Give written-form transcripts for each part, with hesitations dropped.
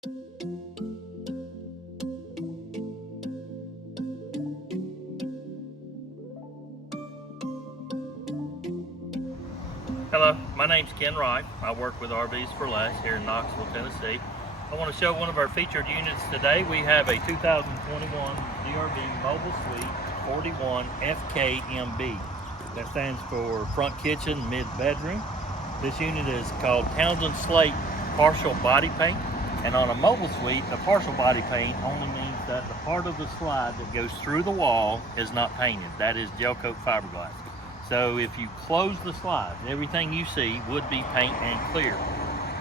Hello, my name's Ken Wright. I work with RVs for Less here in Knoxville, Tennessee. I want to show one of our featured units today. We have a 2021 DRV Mobile Suite 41 FKMB. That stands for front kitchen, mid bedroom. This unit is called Townsend Slate partial body paint. And on a mobile suite, a partial body paint only means that the part of the slide that goes through the wall is not painted. That is gel coat fiberglass. So if you close the slide, everything you see would be paint and clear.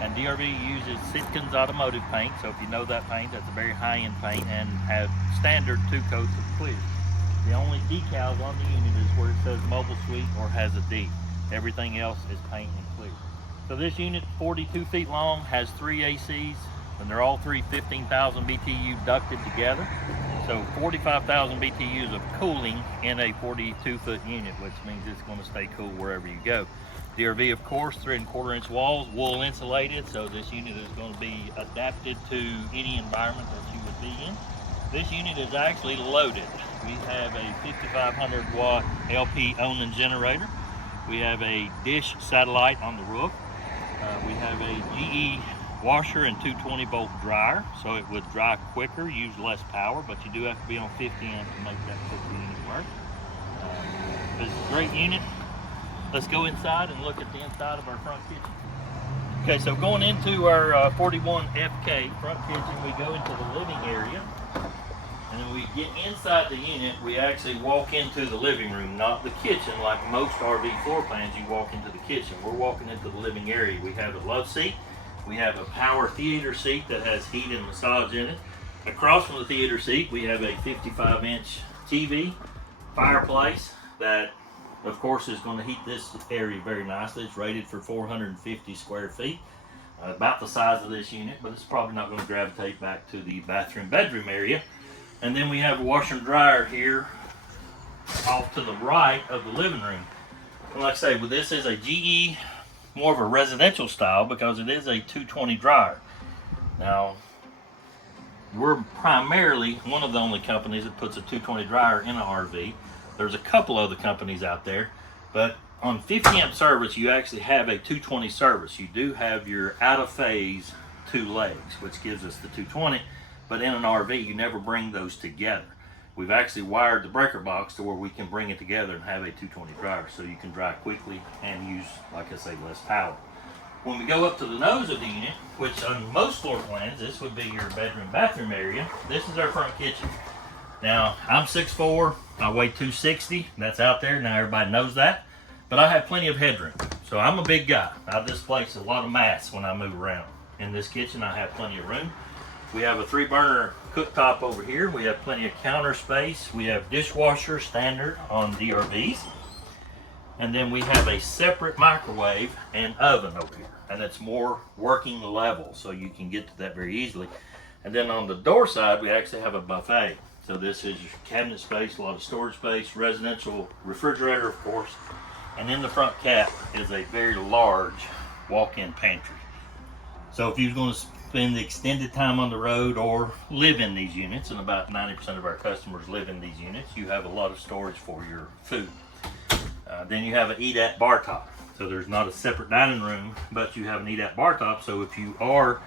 And DRV uses Sitkins automotive paint, so if you know that paint, that's a very high-end paint and have standard 2 coats of clear. The only decals on the unit is where it says mobile suite or has a D. Everything else is paint and clear. So this unit, 42 feet long, has 3 ACs, and they're all three 15,000 BTU ducted together. So 45,000 BTUs of cooling in a 42-foot unit, which means it's going to stay cool wherever you go. DRV, of course, 3¼ inch walls, wool insulated, so this unit is going to be adapted to any environment that you would be in. This unit is actually loaded. We have a 5,500 watt LP Onan generator. We have a dish satellite on the roof. We have a GE washer and 220 volt dryer, so it would dry quicker, use less power, but you do have to be on 50 amp to make that 50 unit work. It's a great unit. Let's go inside and look at the inside of our front kitchen. Okay, so going into our 41 FK front kitchen, we go into the living area, and then we get inside the unit. We actually walk into the living room, not the kitchen like most RV floor plans. You walk into the kitchen. We're walking into the living area. We have a love seat. We have a power theater seat that has heat and massage in it. Across from the theater seat, we have a 55-inch TV, fireplace that, of course, is going to heat this area very nicely. It's rated for 450 square feet, about the size of this unit, but it's probably not going to gravitate back to the bedroom area. And then we have a washer and dryer here off to the right of the living room. And like I say, well, this is a GE, more of a residential style because it is a 220 dryer. Now, we're primarily one of the only companies that puts a 220 dryer in an RV. There's a couple other companies out there, but on 50 amp service, you actually have a 220 service. You do have your out of phase 2 legs, which gives us the 220, but in an RV, you never bring those together. We've actually wired the breaker box to where we can bring it together and have a 220 dryer, so you can dry quickly and use, like I say, less power. When we go up to the nose of the unit, which on most floor plans, this would be your bathroom area, this is our front kitchen. Now, I'm 6'4", I weigh 260, that's out there, now everybody knows that, but I have plenty of headroom. So I'm a big guy. I displace a lot of mass when I move around. In this kitchen, I have plenty of room. We have a 3-burner cooktop over here. We have plenty of counter space. We have dishwasher standard on DRVs. And then we have a separate microwave and oven over here. And it's more working level, so you can get to that very easily. And then on the door side, we actually have a buffet. So this is your cabinet space, a lot of storage space, residential refrigerator, of course. And in the front cap is a very large walk-in pantry. So if you're going to spend extended time on the road or live in these units, and about 90% of our customers live in these units, you have a lot of storage for your food. Then you have an eat-at bar top. So there's not a separate dining room, but you have an eat-at bar top. So if you are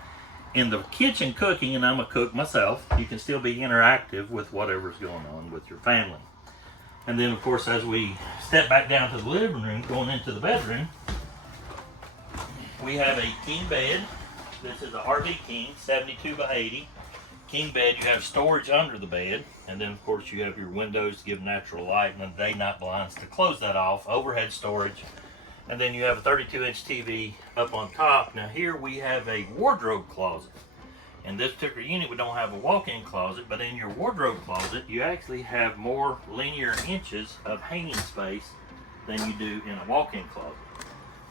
in the kitchen cooking, and I'm a cook myself, you can still be interactive with whatever's going on with your family. And then, of course, as we step back down to the living room, going into the bedroom, we have a king bed. This is a RV King, 72 by 80. King bed, you have storage under the bed. And then, of course, you have your windows to give natural light and the day-night blinds to close that off. Overhead storage. And then you have a 32-inch TV up on top. Now, here we have a wardrobe closet. In this particular unit, we don't have a walk-in closet, but in your wardrobe closet, you actually have more linear inches of hanging space than you do in a walk-in closet.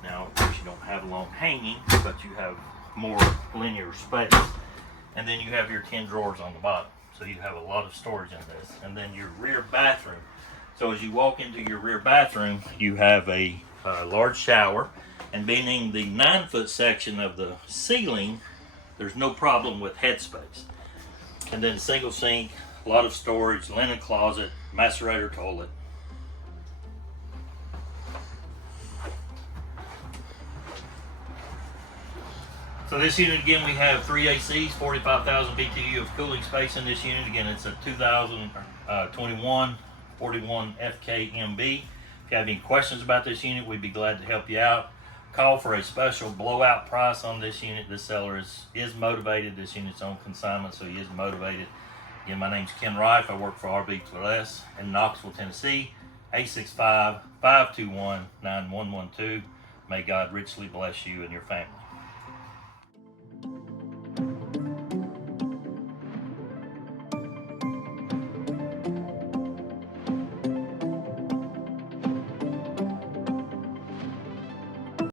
Now, of course, you don't have a long hanging, but you have more linear space. And then you have your 10 drawers on the bottom. So you have a lot of storage in this. And then your rear bathroom. So as you walk into your rear bathroom, you have a large shower. And being the 9-foot section of the ceiling there's no problem with headspace. And then single sink, a lot of storage, linen closet, macerator toilet. So this unit, again, we have 3 ACs, 45,000 BTU of cooling space in this unit. Again, it's a 2021 41 FKMB. If you have any questions about this unit, we'd be glad to help you out. Call for a special blowout price on this unit. This seller is motivated. This unit's on consignment, so he is motivated. Again, my name's Ken Rife. I work for RV for Less in Knoxville, Tennessee. 865-521-9112. May God richly bless you and your family.